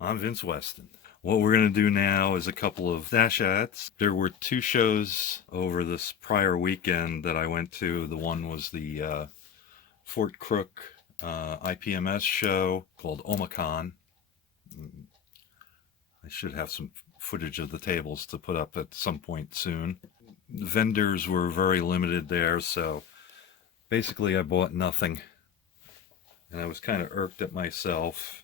I'm Vince Weston. What we're going to do now is a couple of dash ads. There were two shows over this prior weekend that I went to. The one was the Fort Crook IPMS show called Omicon. I should have some footage of the tables to put up at some point soon. The vendors were very limited there, so basically I bought nothing. And I was kind of irked at myself.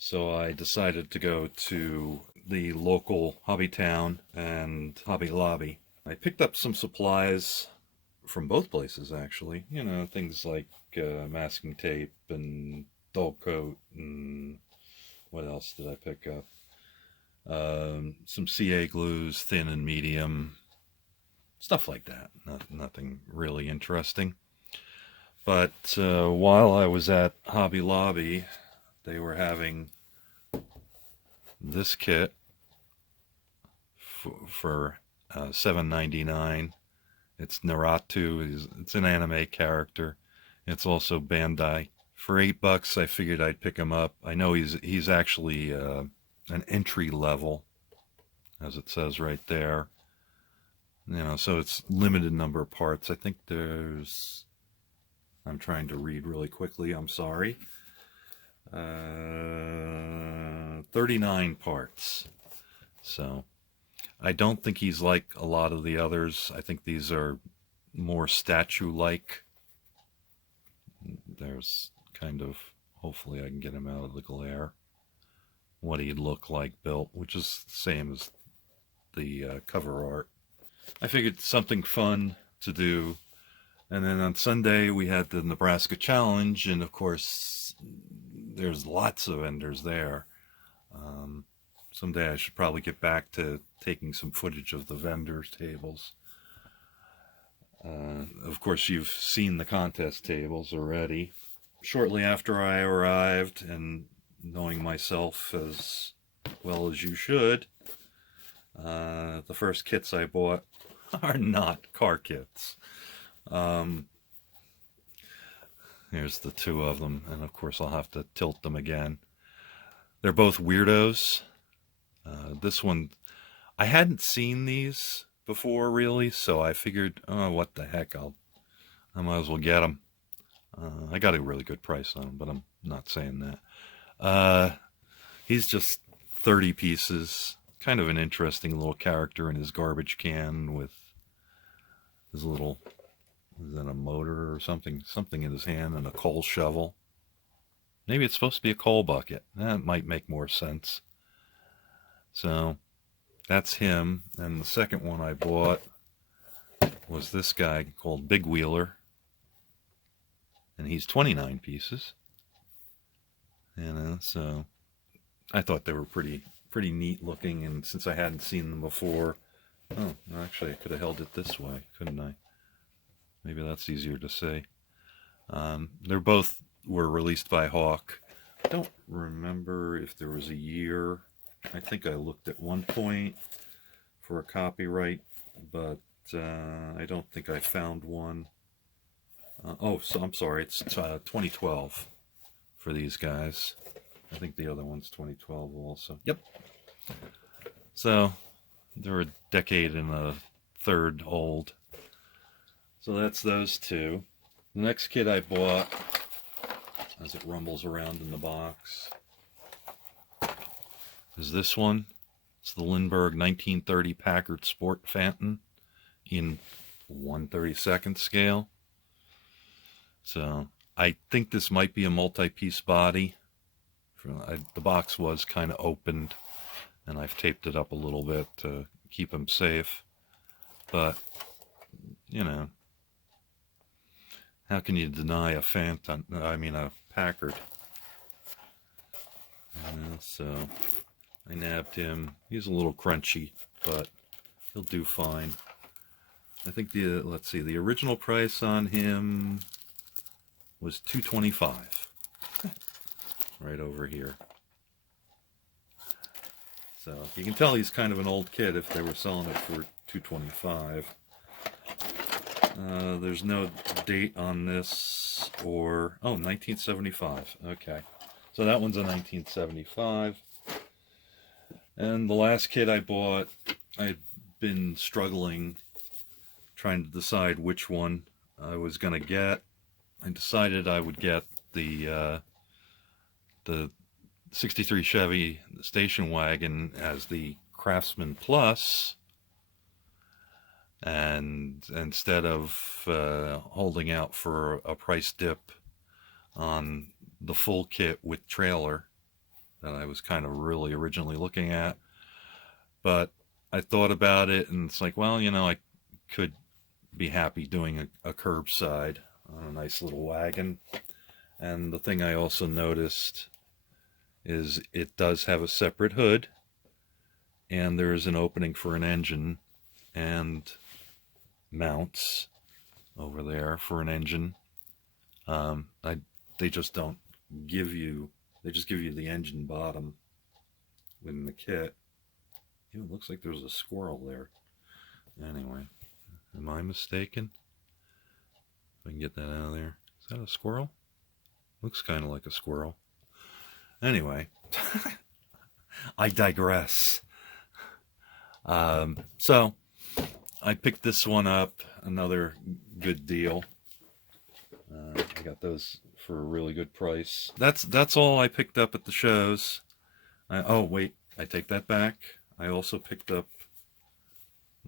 So I decided to go to the local Hobby Town and Hobby Lobby. I picked up some supplies from both places, actually. You know, things like masking tape and dog coat and what else did I pick up? Some CA glues, thin and medium, stuff like that. Nothing really interesting. But while I was at Hobby Lobby, they were having this kit for $7.99. It's Naruto. It's an anime character. It's also Bandai. For $8, I figured I'd pick him up. I know he's actually an entry level, as it says right there. You know, so it's limited number of parts. I think there's. I'm trying to read really quickly. I'm sorry. 39 parts. So I don't think he's like a lot of the others. I think these are more statue-like. There's kind of, hopefully I can get him out of the glare, what he'd look like built, which is the same as the cover art. I figured something fun to do. And then on Sunday we had the Nebraska Challenge, and of course there's lots of vendors there. Someday I should probably get back to taking some footage of the vendors' tables. Of course, you've seen the contest tables already. Shortly after I arrived, and knowing myself as well as you should, the first kits I bought are not car kits. Here's the two of them, and of course I'll have to tilt them again. They're both weirdos. This one, I hadn't seen these before really, so I figured, oh, what the heck, I might as well get them. I got a really good price on them, but I'm not saying that. He's just 30 pieces. Kind of an interesting little character in his garbage can with his little, is that a motor or something? Something in his hand and a coal shovel. Maybe it's supposed to be a coal bucket. That might make more sense. So that's him. And the second one I bought was this guy called Big Wheeler. And he's 29 pieces. You know, so I thought they were pretty neat looking. And since I hadn't seen them before, oh, actually I could have held it this way, couldn't I? Maybe that's easier to say. They're both were released by Hawk. I don't remember if there was a year. I think I looked at one point for a copyright, but I don't think I found one. So I'm sorry, it's 2012 for these guys. I think the other one's 2012 also. Yep. So they're a decade and a third old. So that's those two. The next kit I bought, as it rumbles around in the box, is this one. It's the Lindbergh 1930 Packard Sport Phantom in 1/32 scale. So I think this might be a multi-piece body. The box was kind of opened, and I've taped it up a little bit to keep them safe. But, you know, how can you deny a Phantom? I mean, a Packard. So I nabbed him. He's a little crunchy, but he'll do fine. I think let's see, the original price on him was $225. Right over here. So you can tell he's kind of an old kid if they were selling it for $225. There's no date on this, or 1975. Okay, So that one's a 1975. And the last kit I bought, I'd been struggling trying to decide which one I was going to get. I decided I would get the 63 Chevy station wagon as the Craftsman Plus, and instead of holding out for a price dip on the full kit with trailer that I was kind of really originally looking at. But I thought about it, and it's like, well, you know, I could be happy doing a curbside on a nice little wagon. And the thing I also noticed is it does have a separate hood, and there is an opening for an engine and mounts over there for an engine. They just don't give you, they just give you the engine bottom within the kit. It looks like there's a squirrel there. Anyway, am I mistaken? If I can get that out of there. Is that a squirrel? Looks kind of like a squirrel. Anyway, I digress. So I picked this one up, another good deal. I got those for a really good price. That's all I picked up at the shows. Oh wait, I take that back. I also picked up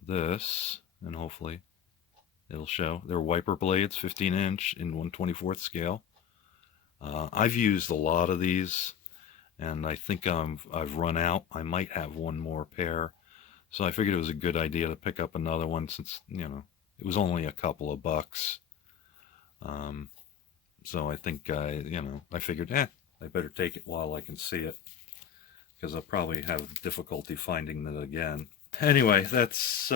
this, and hopefully it'll show. They're wiper blades, 15-inch in 1/24 scale. I've used a lot of these, and I think I've run out. I might have one more pair, so I figured it was a good idea to pick up another one, since, you know, it was only a couple of bucks. So I think I figured, I better take it while I can see it, because I'll probably have difficulty finding it again. Anyway, that's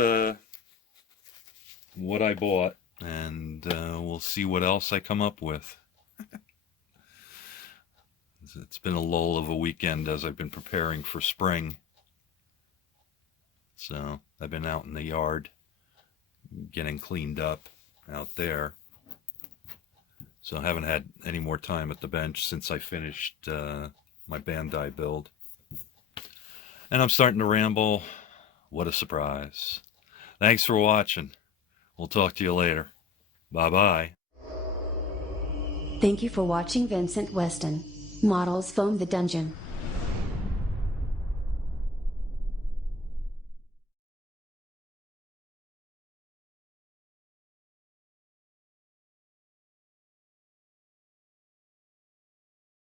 what I bought, and we'll see what else I come up with. It's been a lull of a weekend as I've been preparing for spring. So I've been out in the yard getting cleaned up out there. So I haven't had any more time at the bench since I finished my Bandai build. And I'm starting to ramble. What a surprise. Thanks for watching. We'll talk to you later. Bye-bye. Thank you for watching Vincent Weston Models Foam the Dungeon.